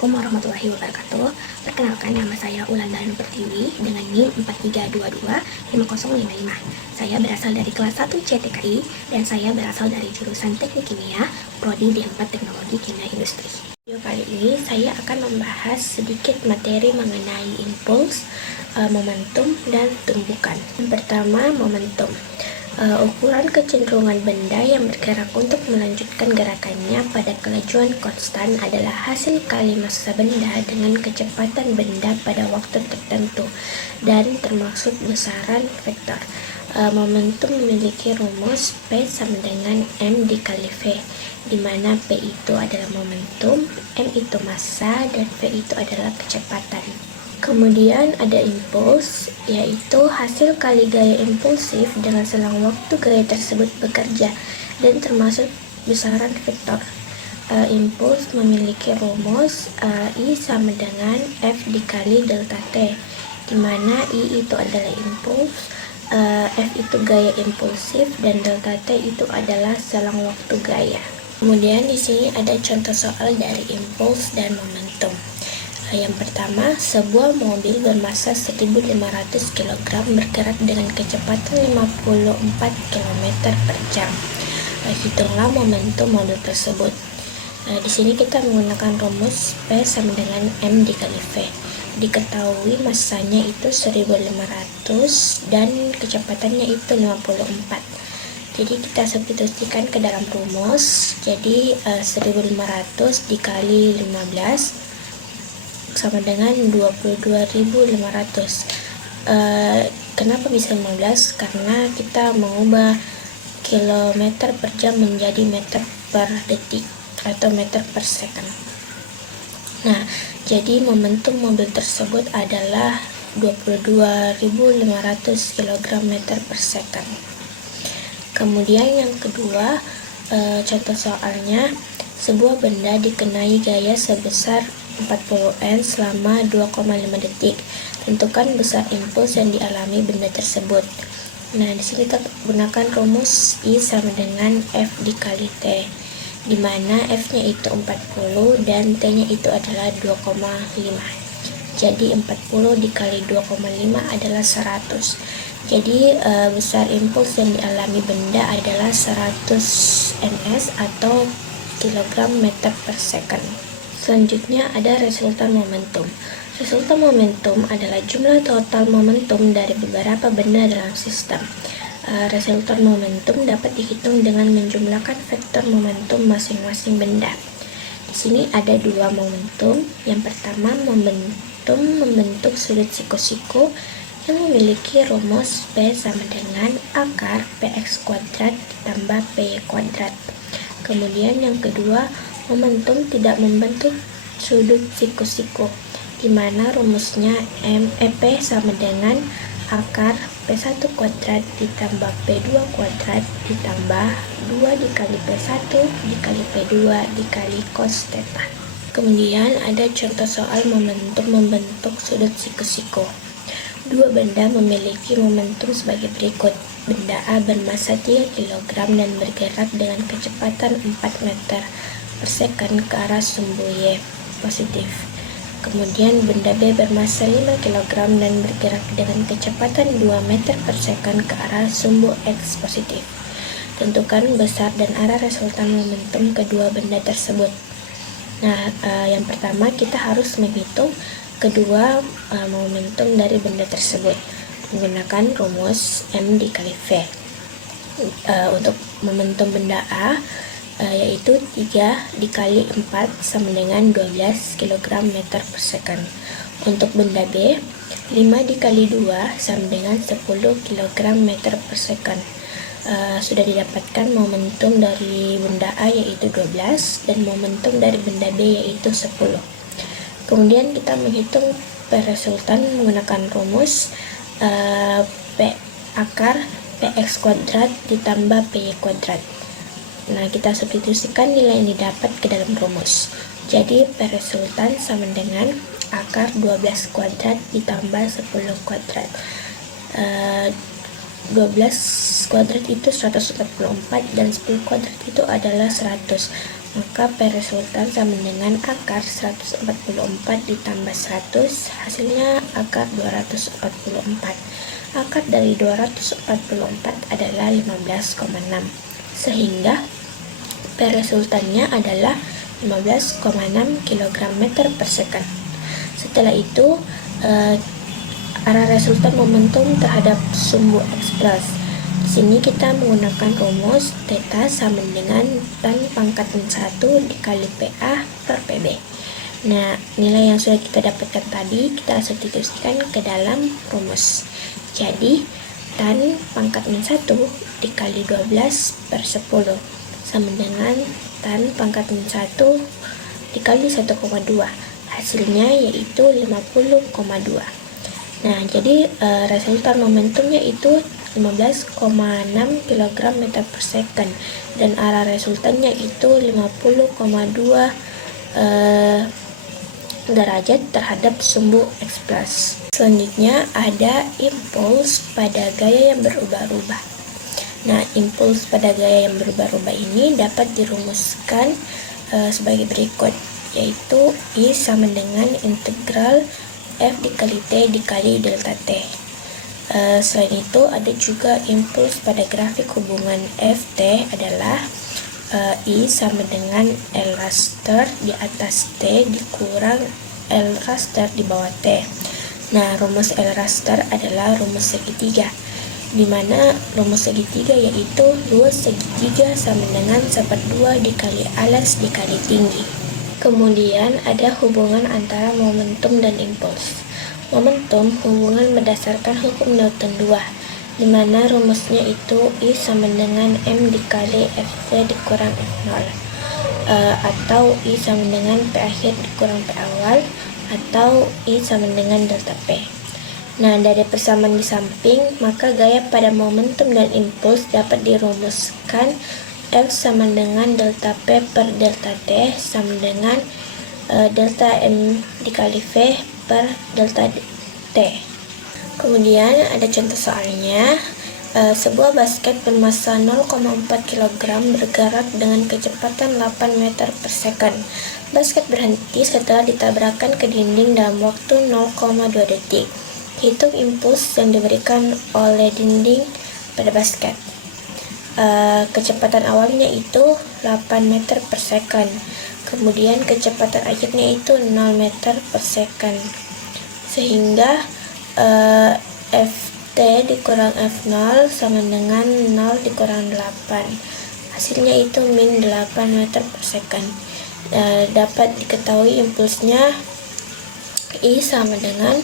Assalamualaikum warahmatullahi wabarakatuh. Perkenalkan, nama saya Wulandari Pertiwi dengan NIM 43225055. Saya berasal dari kelas 1 CTKI dan saya berasal dari jurusan Teknik Kimia, Prodi D4 Teknologi Kimia Industri. Video kali ini saya akan membahas sedikit materi mengenai impuls, momentum, dan tumbukan. Yang pertama, momentum. Ukuran kecenderungan benda yang bergerak untuk melanjutkan gerakannya pada kelajuan konstan adalah hasil kali massa benda dengan kecepatan benda pada waktu tertentu dan termasuk besaran vektor. Momentum memiliki rumus P sama dengan M dikali V, di mana P itu adalah momentum, M itu massa, dan V itu adalah kecepatan. Kemudian ada impuls, yaitu hasil kali gaya impulsif dengan selang waktu gaya tersebut bekerja dan termasuk besaran vektor. Impuls memiliki rumus I sama dengan F dikali delta T, di mana I itu adalah impuls, F itu gaya impulsif, dan delta T itu adalah selang waktu gaya. Kemudian di sini ada contoh soal dari impuls dan momentum. Yang pertama, sebuah mobil bermassa 1.500 kg bergerak dengan kecepatan 54 km per jam. Hitunglah momentum mobil tersebut. Di sini kita menggunakan rumus P sama dengan M dikali V. Diketahui massanya itu 1.500 dan kecepatannya itu 54. Jadi kita substitusikan ke dalam rumus. Jadi 1.500 dikali 15 sama dengan 22.500. Kenapa bisa 15? Karena kita mengubah kilometer per jam menjadi meter per detik atau meter per second. Nah, jadi momentum mobil tersebut adalah 22.500 kg meter per second. Kemudian yang kedua, contoh soalnya, sebuah benda dikenai gaya sebesar 40 N selama 2,5 detik. Tentukan besar impuls yang dialami benda tersebut. Nah, di sini kita gunakan rumus I sama dengan F dikali T, di mana F-nya itu 40 dan T-nya itu adalah 2,5. Jadi 40 dikali 2,5 adalah 100. Jadi besar impuls yang dialami benda adalah 100 ns atau kilogram meter per second. Selanjutnya ada resultan momentum. Resultan momentum adalah jumlah total momentum dari beberapa benda dalam sistem. Resultan momentum dapat dihitung dengan menjumlahkan vektor momentum masing-masing benda. Di sini ada dua momentum. Yang pertama, momentum membentuk sudut siku-siku yang memiliki rumus P sama dengan akar PX kuadrat ditambah PY kuadrat. Kemudian yang kedua, momentum tidak membentuk sudut siku-siku, di mana rumusnya P sama dengan akar P1 kuadrat ditambah P2 kuadrat ditambah 2 dikali P1 dikali P2 dikali cos theta. Kemudian ada contoh soal momentum membentuk sudut siku-siku. Dua benda memiliki momentum sebagai berikut. Benda A bermassa 3 kg dan bergerak dengan kecepatan 4 meter per second ke arah sumbu Y positif. Kemudian benda B bermassa 5 kg dan bergerak dengan kecepatan 2 meter per second ke arah sumbu X positif. Tentukan besar dan arah resultan momentum kedua benda tersebut. Nah, yang pertama kita harus menghitung kedua momentum dari benda tersebut menggunakan rumus M dikali V. Untuk momentum benda A, yaitu 3 dikali 4 sama dengan 12 kg meter per second. Untuk benda B, 5 dikali 2 sama dengan 10 kg meter per second. Sudah didapatkan momentum dari benda A yaitu 12 dan momentum dari benda B yaitu 10. Kemudian kita menghitung P resultan menggunakan rumus P akar PX kuadrat ditambah PY kuadrat. Nah, kita substitusikan nilai yang didapat ke dalam rumus. Jadi P resultan sama dengan akar 12 kuadrat ditambah 10 kuadrat. 12 kuadrat itu 144 dan 10 kuadrat itu adalah 100. maka P resultan sama dengan akar 144 ditambah 100, hasilnya akar 244. Akar dari 244 adalah 15,6, sehingga P resultannya adalah 15,6 kg meter per second. Setelah itu, arah resultan momentum terhadap sumbu X plus. Di sini kita menggunakan rumus theta sama dengan tan pangkat 1 dikali PA per PB. Nah, nilai yang sudah kita dapatkan tadi kita substitusikan ke dalam rumus. Jadi, tan pangkat 1 dikali 12 per 10 sama dengan tan pangkat 1 dikali 1,2. Hasilnya yaitu 50,2. Nah, jadi resultan momentumnya itu 15,6 kg meter per second dan arah resultannya itu 50,2 derajat terhadap sumbu X plus. Selanjutnya ada impuls pada gaya yang berubah-ubah. Nah, impuls pada gaya yang berubah-ubah ini dapat dirumuskan sebagai berikut, yaitu I sama dengan integral F dikali T dikali delta T. Selain itu ada juga impuls pada grafik hubungan Ft adalah I sama dengan L raster di atas T dikurang L raster di bawah T. Nah, rumus L raster adalah rumus segitiga, di mana rumus segitiga yaitu luas segitiga sama dengan 1/2 dikali alas dikali tinggi. Kemudian ada hubungan antara momentum dan impuls. Momentum hubungan berdasarkan hukum Newton 2, di mana rumusnya itu I sama dengan M dikali Fc dikurang F0, atau I sama dengan P akhir dikurang P awal, atau I sama dengan delta P. Nah, dari persamaan di samping, maka gaya pada momentum dan impuls dapat dirumuskan F sama dengan delta P per delta T sama dengan delta M dikali V per delta T. Kemudian ada contoh soalnya, sebuah basket bermassa 0,4 kg bergerak dengan kecepatan 8 meter per second. Basket berhenti setelah ditabrakkan ke dinding dalam waktu 0,2 detik. Hitung impuls yang diberikan oleh dinding pada basket. Kecepatan awalnya itu 8 meter per second, kemudian kecepatan akhirnya itu 0 meter per second, sehingga Ft dikurang F0 sama dengan 0 dikurang 8, hasilnya itu min 8 meter per second. Dapat diketahui impulsnya I sama dengan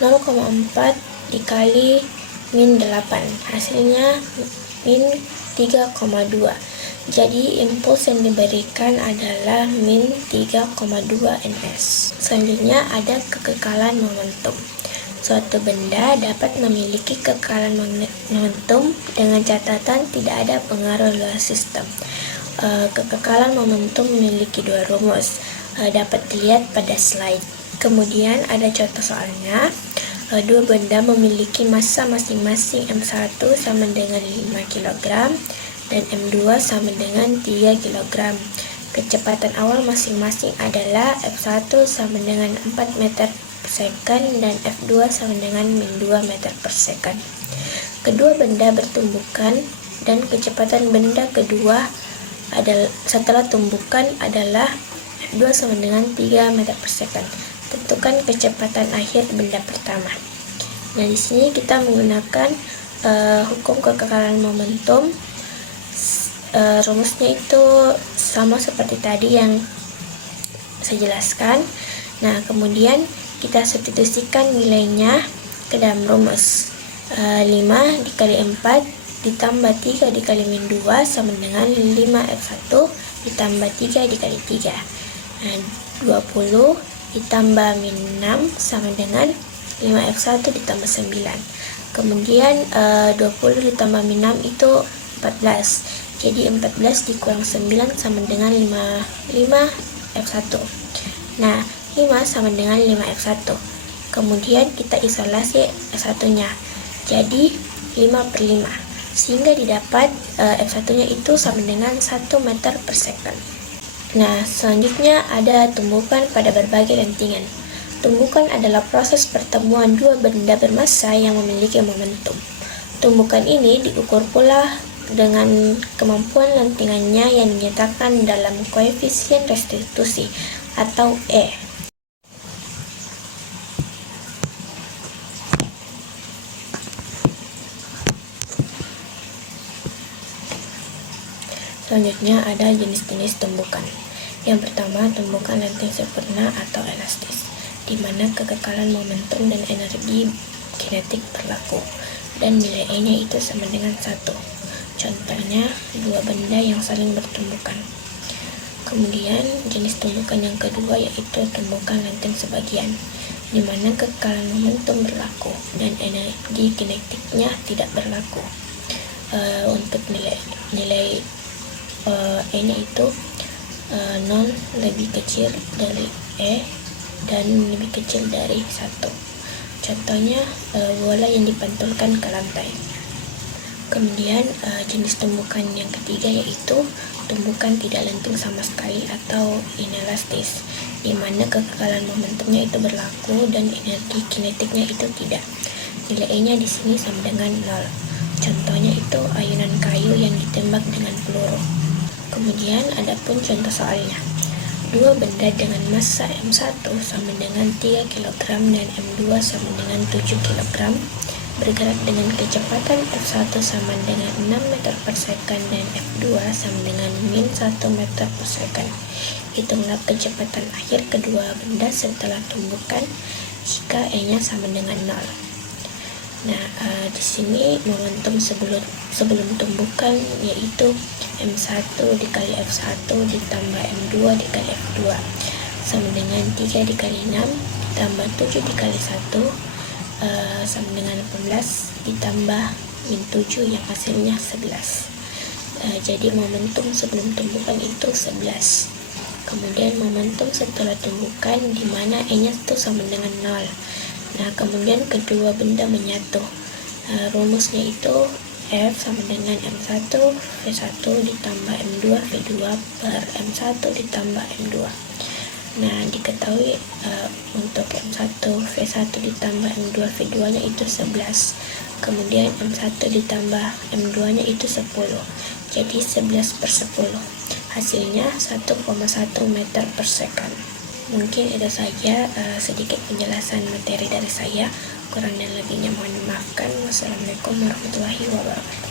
0,4 dikali min 8, hasilnya min 3,2. Jadi impuls yang diberikan adalah min 3,2 ns. Selanjutnya ada kekekalan momentum. Suatu benda dapat memiliki kekekalan momentum dengan catatan tidak ada pengaruh luar sistem. Kekekalan momentum memiliki dua rumus, dapat dilihat pada slide. Kemudian ada contoh soalnya. Dua benda memiliki massa masing-masing M1 sama dengan 5 kg dan M2 sama dengan 3 kg. Kecepatan awal masing-masing adalah F1 sama dengan 4 meter per second dan F2 sama dengan min 2 meter per second. Kedua benda bertumbukan dan kecepatan benda kedua setelah tumbukan adalah F2 sama dengan 3 meter per second. Tentukan kecepatan akhir benda pertama. Nah, di sini kita menggunakan hukum kekekalan momentum. Rumusnya itu sama seperti tadi yang saya jelaskan. Nah, kemudian kita substitusikan nilainya ke dalam rumus. 5 dikali 4 ditambah 3 dikali min 2 sama dengan 5F1 ditambah 3 dikali 3. Nah, 20 ditambah min 6 sama dengan 5F1 ditambah 9. Kemudian 20 ditambah min 6 itu 14. Jadi 14 dikurang 9 sama dengan 5F1. Nah, 5 sama dengan 5F1. Kemudian kita isolasi F1-nya. Jadi 5 per 5. Sehingga didapat F1-nya itu sama dengan 1 meter per second. Nah, selanjutnya ada tumbukan pada berbagai lentingan. Tumbukan adalah proses pertemuan dua benda bermassa yang memiliki momentum. Tumbukan ini diukur pula dengan kemampuan lentingannya yang dinyatakan dalam koefisien restitusi atau E. Selanjutnya ada jenis-jenis tumbukan. Yang pertama, tumbukan lenting sempurna atau elastis, di mana kekekalan momentum dan energi kinetik berlaku, dan nilai E-nya itu sama dengan 1. Contohnya, dua benda yang saling bertumbukan. Kemudian, jenis tumbukan yang kedua yaitu tumbukan lenting sebagian, di mana kekekalan momentum berlaku dan energi kinetiknya tidak berlaku. Untuk nilai E-nya itu 0 lebih kecil dari E dan lebih kecil dari 1. Contohnya bola yang dipantulkan ke lantai. Kemudian jenis tumbukan yang ketiga yaitu tumbukan tidak lenting sama sekali atau inelastis, di mana kekekalan momentumnya itu berlaku dan energi kinetiknya itu tidak. Nilai E-nya di sini sama dengan 0. Contohnya itu ayunan kayu yang ditembak dengan peluru. Kemudian ada pun contoh soalnya. Dua benda dengan massa M1 sama dengan 3 kg dan M2 sama dengan 7 kg bergerak dengan kecepatan F1 sama dengan 6 meter per second dan F2 sama dengan min 1 meter per second. Hitunglah kecepatan akhir kedua benda setelah tumbukan jika E-nya sama dengan 0. Nah, di sini momentum sebelum tumbukan yaitu M1 dikali F1 ditambah M2 dikali F2 sama dengan 3 dikali 6 ditambah 7 dikali 1 sama dengan 18 ditambah min 7 yang hasilnya 11. Jadi momentum sebelum tumbukan itu 11. Kemudian momentum setelah tumbukan di mana E-nya itu sama dengan 0. Nah, kemudian kedua benda menyatu. Rumusnya itu F sama dengan M1 V1 ditambah M2 V2 per M1 ditambah M2. Nah, diketahui untuk M1 V1 ditambah M2 V2 nya itu 11. Kemudian M1 ditambah M2 nya itu 10. Jadi 11 per 10. Hasilnya 1,1 meter per second. Mungkin itu saja sedikit penjelasan materi dari saya. Kurang dan lebihnya mohon dimaafkan. Wassalamualaikum warahmatullahi wabarakatuh.